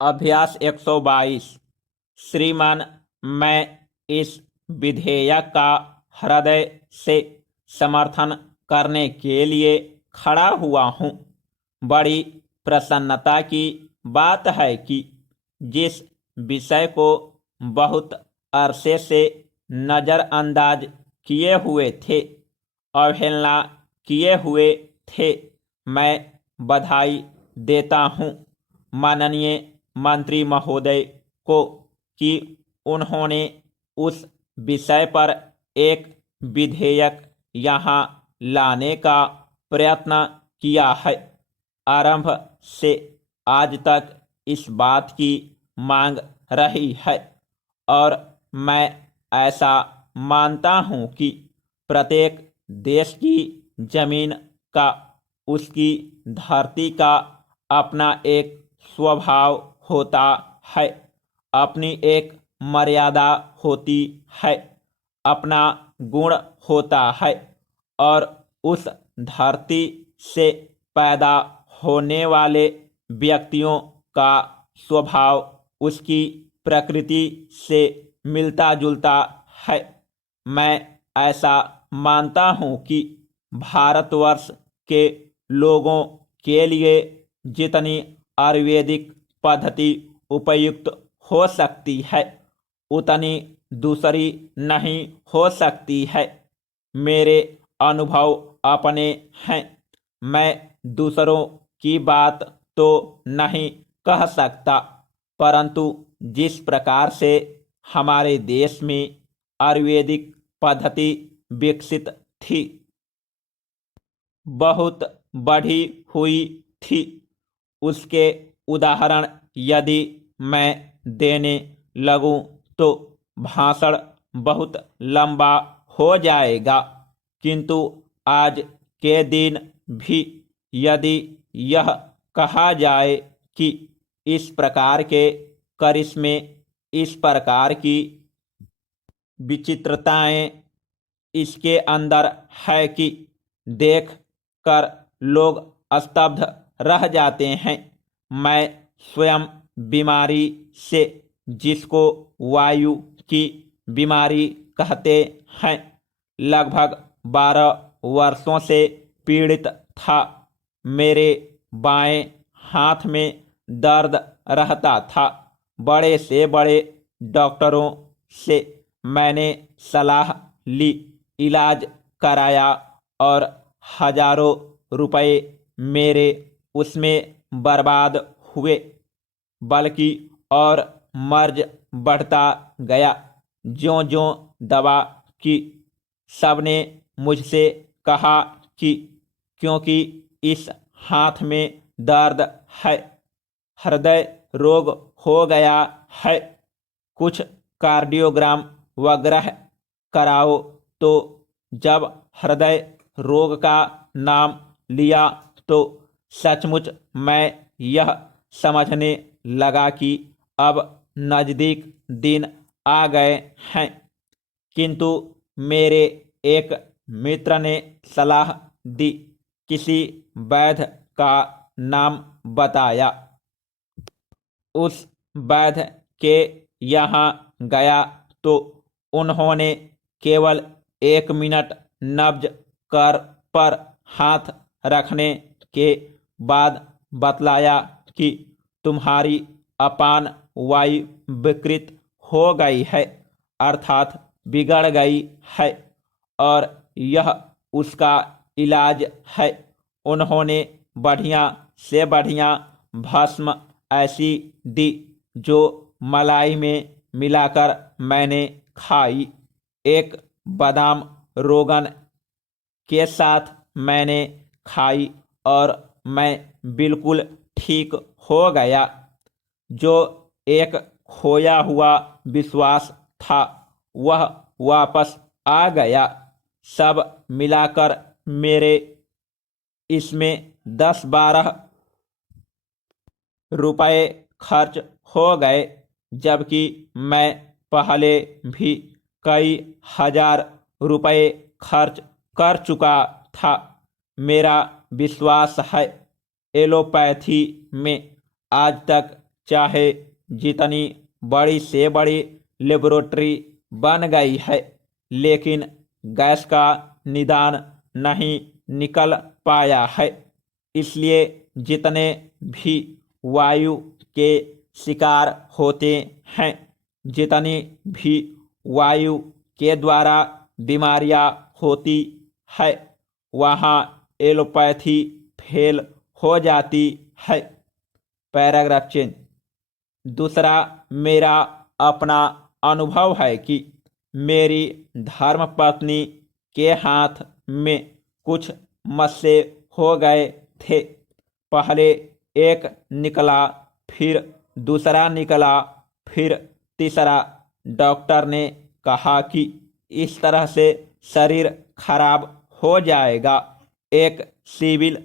अभ्यास 122। श्रीमान, मैं इस विधेयक का हृदय से समर्थन करने के लिए खड़ा हुआ हूँ। बड़ी प्रसन्नता की बात है कि जिस विषय को बहुत अरसे से नज़रअंदाज किए हुए थे, अवहेलना किए हुए थे, मैं बधाई देता हूँ माननीय मंत्री महोदय को कि उन्होंने उस विषय पर एक विधेयक यहाँ लाने का प्रयत्न किया है। आरंभ से आज तक इस बात की मांग रही है और मैं ऐसा मानता हूँ कि प्रत्येक देश की जमीन का, उसकी धरती का अपना एक स्वभाव होता है, अपनी एक मर्यादा होती है, अपना गुण होता है और उस धरती से पैदा होने वाले व्यक्तियों का स्वभाव उसकी प्रकृति से मिलता जुलता है। मैं ऐसा मानता हूँ कि भारतवर्ष के लोगों के लिए जितनी आयुर्वेदिक पद्धति उपयुक्त हो सकती है, उतनी दूसरी नहीं हो सकती है। मेरे अनुभव अपने हैं, मैं दूसरों की बात तो नहीं कह सकता, परंतु जिस प्रकार से हमारे देश में आयुर्वेदिक पद्धति विकसित थी, बहुत बढ़ी हुई थी, उसके उदाहरण यदि मैं देने लगूं तो भाषण बहुत लंबा हो जाएगा, किंतु आज के दिन भी यदि यह कहा जाए कि इस प्रकार के करिश्मे, इस प्रकार की विचित्रताएं इसके अंदर है कि देख कर लोग स्तब्ध रह जाते हैं। मैं स्वयं बीमारी से, जिसको वायु की बीमारी कहते हैं, लगभग 12 वर्षों से पीड़ित था। मेरे बाएं हाथ में दर्द रहता था। बड़े से बड़े डॉक्टरों से मैंने सलाह ली, इलाज कराया और हजारों रुपए मेरे उसमें बर्बाद हुए, बल्कि और मर्ज बढ़ता गया। ज्यों-ज्यों दवा की, सबने मुझसे कहा कि क्योंकि इस हाथ में दर्द है, हृदय रोग हो गया है, कुछ कार्डियोग्राम वगैरह कराओ। तो जब हृदय रोग का नाम लिया तो सचमुच मैं यह समझने लगा कि अब नज़दीक दिन आ गए हैं। किंतु मेरे एक मित्र ने सलाह दी, किसी वैद्य का नाम बताया। उस वैद्य के यहाँ गया तो उन्होंने केवल 1 मिनट नब्ज कर पर हाथ रखने के बाद बतलाया कि तुम्हारी अपान वायु विकृत हो गई है, अर्थात बिगड़ गई है और यह उसका इलाज है। उन्होंने बढ़िया से बढ़िया भस्म ऐसी दी जो मलाई में मिलाकर मैंने खाई। एक बादाम रोगन के साथ मैंने खाई और मैं बिल्कुल ठीक हो गया। जो एक खोया हुआ विश्वास था वह वापस आ गया। सब मिलाकर मेरे इसमें 10-12 रुपए खर्च हो गए, जबकि मैं पहले भी कई हजार रुपए खर्च कर चुका था। मेरा विश्वास है एलोपैथी में आज तक चाहे जितनी बड़ी से बड़ी लेबोरेटरी बन गई है, लेकिन गैस का निदान नहीं निकल पाया है। इसलिए जितने भी वायु के शिकार होते हैं, जितनी भी वायु के द्वारा बीमारियां होती है, वहाँ एलोपैथी फेल हो जाती है। Paragraph change. दूसरा, मेरा अपना अनुभव है कि मेरी धर्मपत्नी के हाथ में कुछ मस्से हो गए थे। पहले एक निकला, फिर दूसरा निकला, फिर तीसरा। डॉक्टर ने कहा कि इस तरह से शरीर खराब हो जाएगा। एक सिविल